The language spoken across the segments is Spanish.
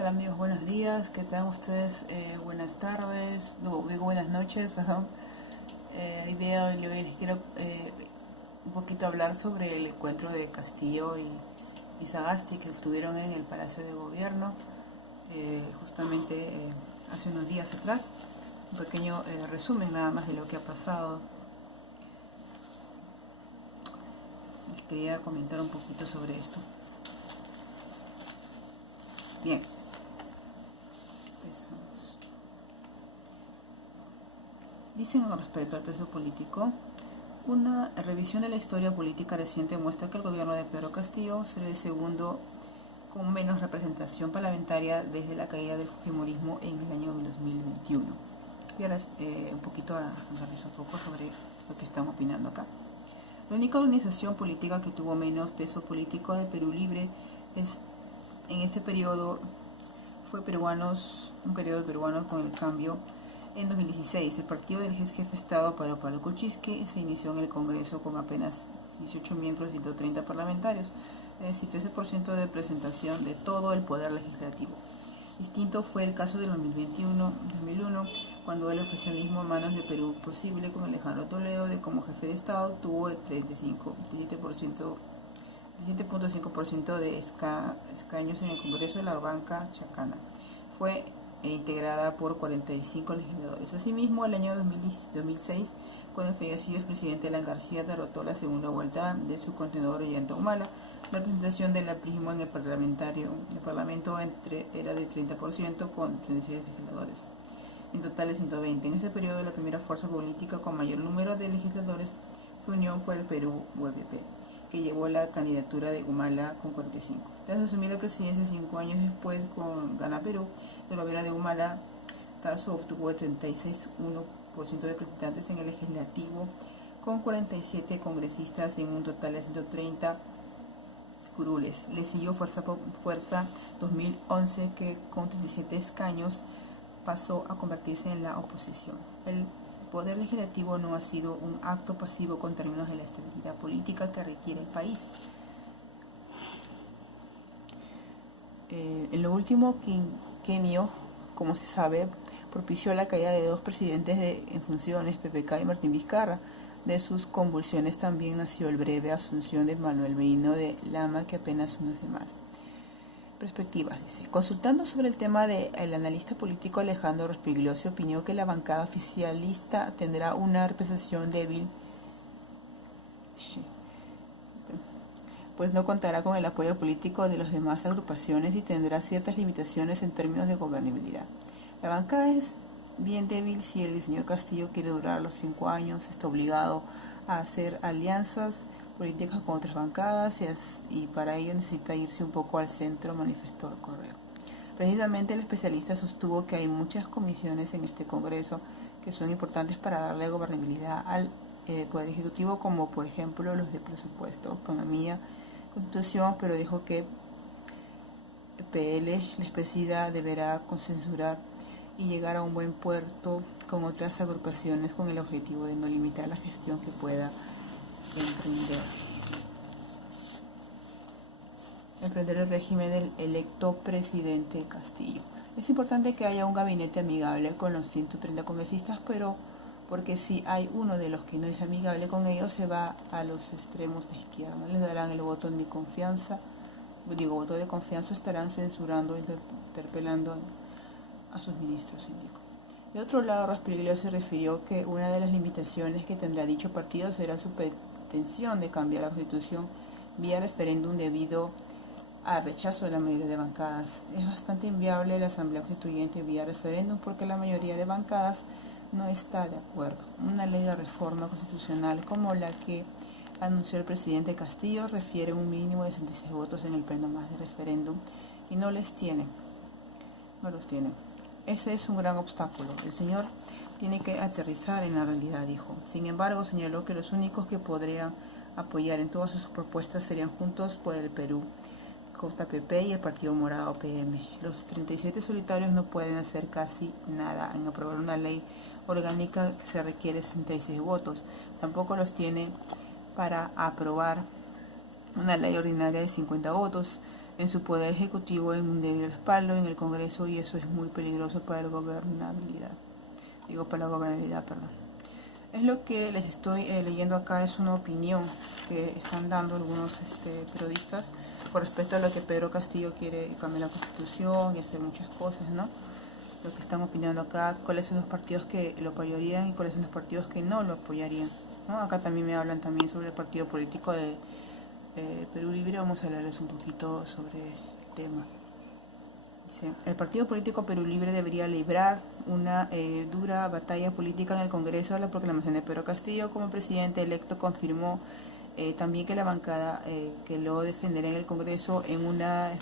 tal amigos? Buenos días, ¿qué tal ustedes? Buenas tardes, digo buenas noches, perdón. El día de hoy les quiero un poquito hablar sobre el encuentro de Castillo y Sagasti que estuvieron en el Palacio de Gobierno justamente hace unos días atrás. Un pequeño resumen nada más de lo que ha pasado. Quería comentar un poquito sobre esto. Bien. Empezamos. Dicen con respecto al peso político, una revisión de la historia política reciente muestra que el gobierno de Pedro Castillo será el segundo con menos representación parlamentaria desde la caída del fujimorismo en el año 2021. Y ahora un poquito sobre lo que están opinando acá. La única organización política que tuvo menos peso político de Perú Libre en ese periodo fue un periodo de peruanos con el cambio. En 2016, el partido del jefe de Estado, Pablo Kuczynski, se inició en el Congreso con apenas 18 miembros y 130 parlamentarios, es decir, 13% de representación de todo el poder legislativo. Distinto fue el caso del 2001, cuando el oficialismo Manos de Perú Posible, con Alejandro Toledo como jefe de Estado, tuvo el 17.5% de escaños en el Congreso de la banca chacana. Fue integrada por 45 legisladores. Asimismo, el año 2006, cuando el fallecido expresidente Alan García derrotó la segunda vuelta de su contenedor Ollanta Humala, la representación del aprismo en el Parlamento era de 30% con 36 legisladores. En total de 120. En ese periodo, la primera fuerza política con mayor número de legisladores fue Unión por el Perú, UPP, que llevó la candidatura de Humala con 45. Tras asumir la presidencia 5 años después con Gana Perú, el gobierno de Humala Tasso obtuvo el 36,1% de representantes en el legislativo, con 47 congresistas en un total de 130 curules. Le siguió Fuerza 2011, que con 37 escaños pasó a convertirse en la oposición. El poder legislativo no ha sido un acto pasivo con términos de la estabilidad política que requiere el país. En lo último quinquenio, como se sabe, propició la caída de dos presidentes en funciones, PPK y Martín Vizcarra. De sus convulsiones también nació el breve asunción de Manuel Merino de Lama, que apenas una semana. Perspectivas, dice. Consultando sobre el tema del analista político Alejandro Rospigliosi opinó que la bancada oficialista tendrá una representación débil, pues no contará con el apoyo político de las demás agrupaciones y tendrá ciertas limitaciones en términos de gobernabilidad. La bancada es bien débil si el señor Castillo quiere durar los 5 años, está obligado a hacer alianzas políticas con otras bancadas y para ello necesita irse un poco al centro, manifestó Correo. Precisamente el especialista sostuvo que hay muchas comisiones en este Congreso que son importantes para darle gobernabilidad al Poder Ejecutivo, como por ejemplo los de presupuesto, economía, constitución, pero dijo que el PL, la espesida, deberá consensuar y llegar a un buen puerto con otras agrupaciones con el objetivo de no limitar la gestión que pueda emprender el régimen del electo presidente Castillo. Es importante que haya un gabinete amigable con los 130 congresistas, pero porque si hay uno de los que no es amigable con ellos, se va a los extremos de izquierda. No les darán el voto de confianza, estarán censurando, interpelando a sus ministros, indicó. De otro lado, Rospigliosi se refirió que una de las limitaciones que tendrá dicho partido será su pretensión de cambiar la Constitución vía referéndum debido al rechazo de la mayoría de bancadas. Es bastante inviable la Asamblea Constituyente vía referéndum porque la mayoría de bancadas no está de acuerdo. Una ley de reforma constitucional como la que anunció el presidente Castillo refiere un mínimo de 66 votos en el pleno más de referéndum y no los tiene. Ese es un gran obstáculo. El señor tiene que aterrizar en la realidad, dijo. Sin embargo, señaló que los únicos que podrían apoyar en todas sus propuestas serían Juntos por el Perú, JPP y el Partido Morado PM. Los 37 solitarios no pueden hacer casi nada en aprobar una ley orgánica que se requiere 66 votos. Tampoco los tiene para aprobar una ley ordinaria de 50 votos. en su poder ejecutivo en un débil respaldo en el Congreso, y eso es muy peligroso para la gobernabilidad. Para la gobernabilidad, perdón. Es lo que les estoy leyendo acá, es una opinión que están dando algunos periodistas con respecto a lo que Pedro Castillo quiere cambiar la Constitución y hacer muchas cosas, ¿no? Lo que están opinando acá, cuáles son los partidos que lo apoyarían y cuáles son los partidos que no lo apoyarían, ¿no? Acá también me hablan también sobre el partido político de Perú Libre. Vamos a hablarles un poquito sobre el tema. Dice, el partido político Perú Libre debería librar una dura batalla política en el Congreso. La proclamación de Pedro Castillo como presidente electo confirmó también que la bancada que lo defenderá en el Congreso en una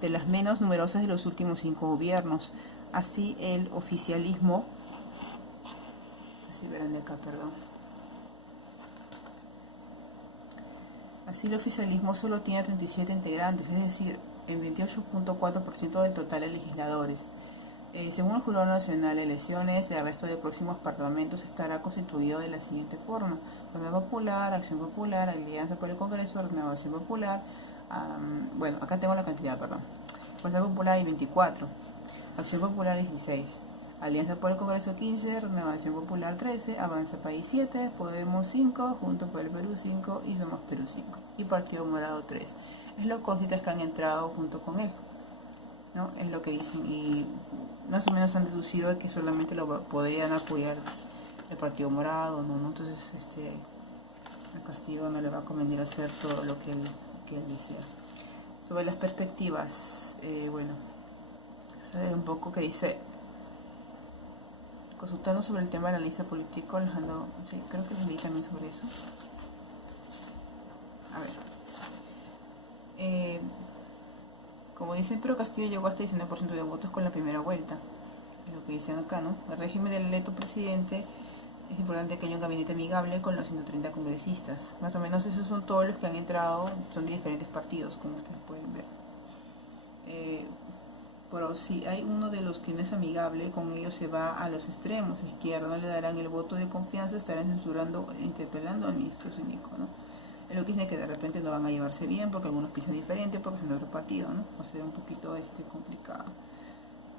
de las menos numerosas de los últimos 5 gobiernos. Así el oficialismo, Así el oficialismo solo tiene 37 integrantes, es decir, el 28.4% del total de legisladores. Según el Jurado Nacional de Elecciones, el resto de próximos parlamentos estará constituido de la siguiente forma: Fuerza Popular, Acción Popular, Alianza por el Congreso, Renovación Popular. Bueno, acá tengo la cantidad, perdón. Fuerza Popular hay 24, Acción Popular 16, Alianza por el Congreso 15, Renovación Popular 13, Avanza País 7, Podemos 5, Juntos por el Perú 5 y Somos Perú 5, y Partido Morado 3. Es los cositas que han entrado junto con él, ¿no? Es lo que dicen, y más o menos han deducido de que solamente lo podrían apoyar el Partido Morado, ¿no? Entonces el Castillo no le va a convenir hacer todo lo que él dice. Sobre las perspectivas, bueno, vamos a ver un poco qué dice. Consultando sobre el tema de la lista político, sí, creo que les leí también sobre eso. A ver. Como dicen, Pedro Castillo llegó hasta el 19% de votos con la primera vuelta. Es lo que dicen acá, ¿no? El régimen del electo presidente, es importante que haya un gabinete amigable con los 130 congresistas. Más o menos esos son todos los que han entrado, son de diferentes partidos, como ustedes pueden ver. Pero si hay uno de los que no es amigable, con ellos se va a los extremos. Izquierda no le darán el voto de confianza, estarán censurando e interpelando al ministro Cínico, ¿no? Es lo que dice que de repente no van a llevarse bien porque algunos piensan diferente, porque son de otro partido, ¿no? Va a ser un poquito complicado.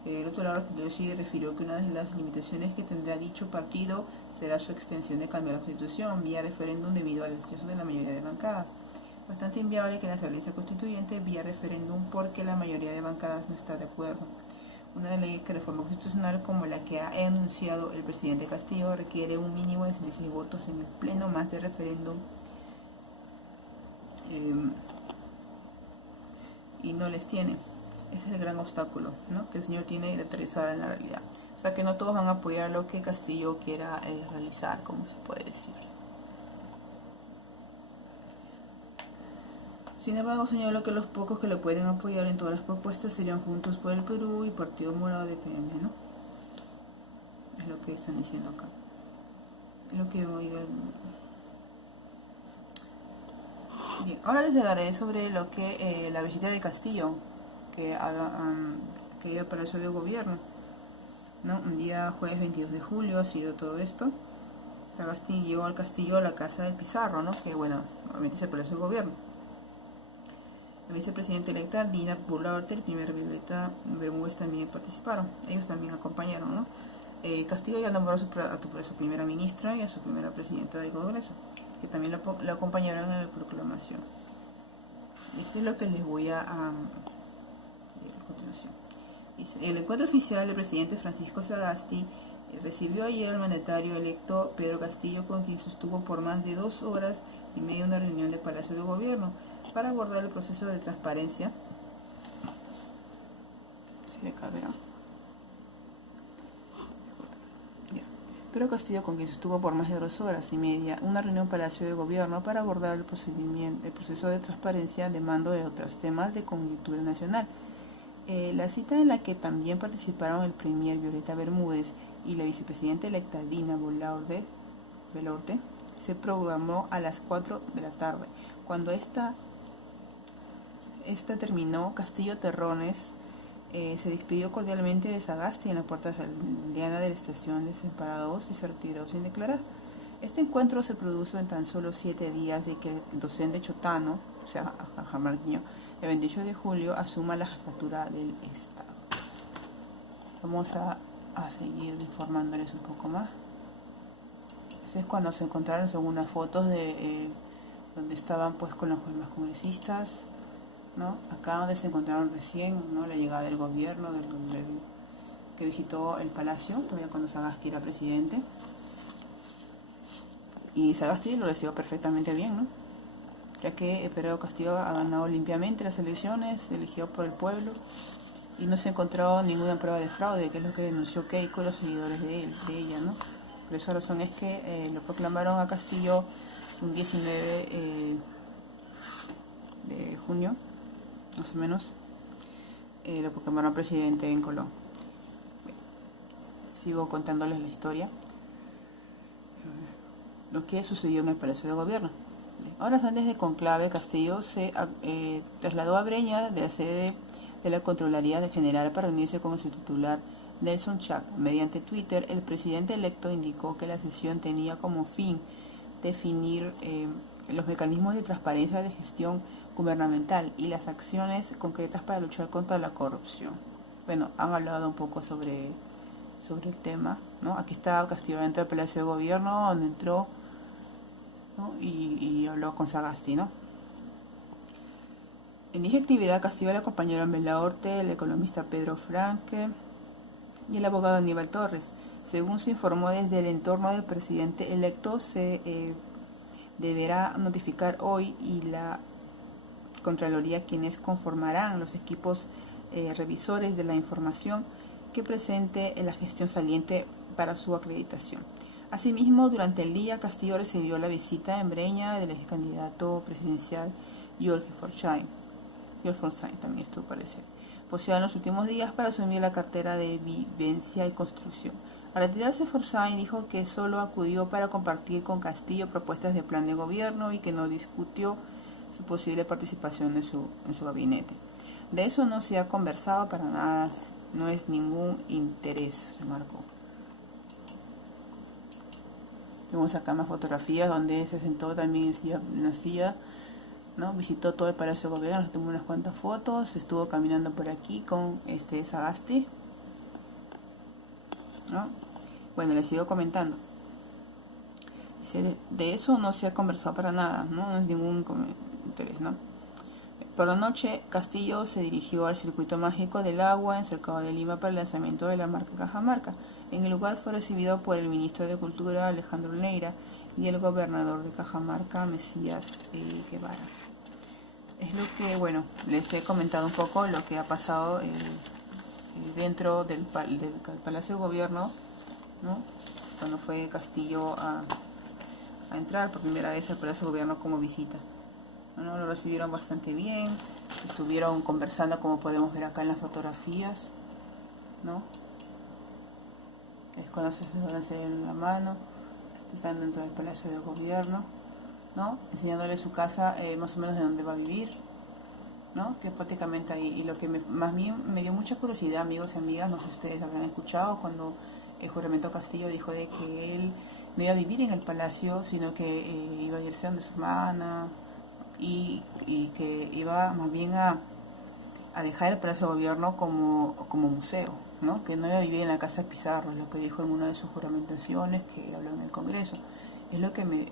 El otro lado, el sí refirió que una de las limitaciones que tendrá dicho partido será su extensión de cambiar la Constitución vía referéndum debido al exceso de la mayoría de bancadas. Bastante inviable que la Asamblea Constituyente vía referéndum porque la mayoría de bancadas no está de acuerdo. Una ley que reforma constitucional como la que ha anunciado el presidente Castillo requiere un mínimo de 16 votos en el pleno más de referéndum y no les tiene. Ese es el gran obstáculo, ¿no?, que el señor tiene de aterrizar en la realidad. O sea que no todos van a apoyar lo que Castillo quiera realizar, como se puede decir. Sin embargo, señaló que los pocos que lo pueden apoyar en todas las propuestas serían Juntos por el Perú y Partido Morado de PM, ¿no? Es lo que están diciendo acá. Es lo que oiga. Bien, ahora les daré sobre lo que la visita de Castillo que iba al Palacio de Gobierno, ¿no? Un día jueves 22 de julio ha sido todo esto. Castillo llegó al Castillo a la casa del Pizarro, ¿no? Que bueno, obviamente es el Palacio de Gobierno. La vicepresidenta electa Dina Boluarte, el primer Violeta Bermúdez también participaron. Ellos también acompañaron, ¿no? Castillo ya nombró a su primera ministra y a su primera presidenta del Congreso, que también lo acompañaron en la proclamación. Esto es lo que les voy a continuación. Dice, el encuentro oficial del presidente Francisco Sagasti recibió ayer al mandatario electo Pedro Castillo, con quien sostuvo por más de 2 horas y media una reunión del Palacio de Gobierno para abordar el proceso de transparencia. Sí, acá verán. Pedro Castillo, con quien sostuvo por más de 2 horas y media una reunión en Palacio de Gobierno para abordar el proceso de transparencia de mando de otros temas de coyuntura nacional. La cita, en la que también participaron el premier Violeta Bermúdez y la vicepresidenta electa Dina Boluarte, se programó a las 4 de la tarde. Cuando esta terminó, Castillo Terrones se despidió cordialmente de Sagasti en la puerta salida de la estación de Desemparada 2 y se retiró sin declarar. Este encuentro se produjo en tan solo 7 días de que el docente chotano, o sea, Jamarquiño, el 28 de julio asuma la jefatura del Estado. Vamos a seguir informándoles un poco más. Ese es cuando se encontraron algunas fotos de donde estaban pues con los demás congresistas, ¿no? Acá donde se encontraron recién, ¿no? La llegada del gobierno que visitó el palacio, todavía cuando Sagasti era presidente. Y Sagasti lo recibió perfectamente bien, ¿no? Ya que Pedro Castillo ha ganado limpiamente las elecciones, elegido por el pueblo, y no se encontró ninguna prueba de fraude, que es lo que denunció Keiko y los seguidores de ella, ¿no? Por esa razón es que lo proclamaron a Castillo un 19 de junio, más o menos, lo proclamaron presidente en Colón. Sigo contándoles la historia, lo que sucedió en el Palacio de Gobierno. Horas antes de conclave, Castillo se trasladó a Breña, de la sede de la Contraloría General, para reunirse con su titular Nelson Chac. Mediante Twitter, el presidente electo indicó que la sesión tenía como fin definir los mecanismos de transparencia de gestión gubernamental y las acciones concretas para luchar contra la corrupción. Bueno, han hablado un poco sobre el tema, ¿no? Aquí está Castillo dentro del Palacio de Gobierno, donde entró, ¿no? y habló con Sagasti, ¿no? En dicha actividad, Castillo le acompañaron Bela Orte, el economista Pedro Franque y el abogado Aníbal Torres. Según se informó desde el entorno del presidente electo, se deberá notificar hoy y la Contraloría quienes conformarán los equipos revisores de la información que presente en la gestión saliente para su acreditación. Asimismo, durante el día, Castillo recibió la visita en Breña del ex candidato presidencial Jorge Forsyth. Jorge Forsyth también estuvo, parece, poseído en los últimos días para asumir la cartera de Vivienda y Construcción. Al retirarse, Forsyth dijo que solo acudió para compartir con Castillo propuestas de plan de gobierno y que no discutió su posible participación en su gabinete. De eso no se ha conversado para nada, no es ningún interés, remarcó. Vemos acá más fotografías donde se sentó también en la silla, ¿no? Visitó todo el Palacio de Gobierno, tomó unas cuantas fotos, estuvo caminando por aquí con Sagasti, ¿no? Bueno, les sigo comentando. Dice, de eso no se ha conversado para nada, no es ningún interés, ¿no? Por la noche, Castillo se dirigió al Circuito Mágico del Agua en Cercado de Lima para el lanzamiento de la marca Cajamarca. En el lugar fue recibido por el ministro de Cultura, Alejandro Neira, y el gobernador de Cajamarca, Mesías Guevara. Es lo que, bueno, les he comentado un poco lo que ha pasado dentro del Palacio de Gobierno, ¿no? Cuando fue Castillo a entrar por primera vez al Palacio de Gobierno como visita. Bueno, lo recibieron bastante bien, estuvieron conversando como podemos ver acá en las fotografías, ¿no? Es cuando se dan la mano, están dentro del Palacio de Gobierno, ¿no? Enseñándole su casa, más o menos de dónde va a vivir, ¿no? Que es prácticamente ahí. Y lo que más bien me dio mucha curiosidad, amigos y amigas, no sé si ustedes habrán escuchado, cuando el juramento Castillo dijo de que él no iba a vivir en el palacio, sino que iba a irse donde su hermana, y que iba más bien a dejar el Palacio de Gobierno como museo, ¿no? Que no iba a vivir en la casa de Pizarro, es lo que dijo en una de sus juramentaciones que habló en el Congreso. Es lo que me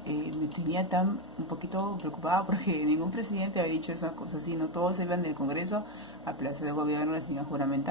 tenía tan un poquito preocupada, porque ningún presidente había dicho esas cosas así, no todos se iban del Congreso al Palacio de Gobierno, les iban a juramentar.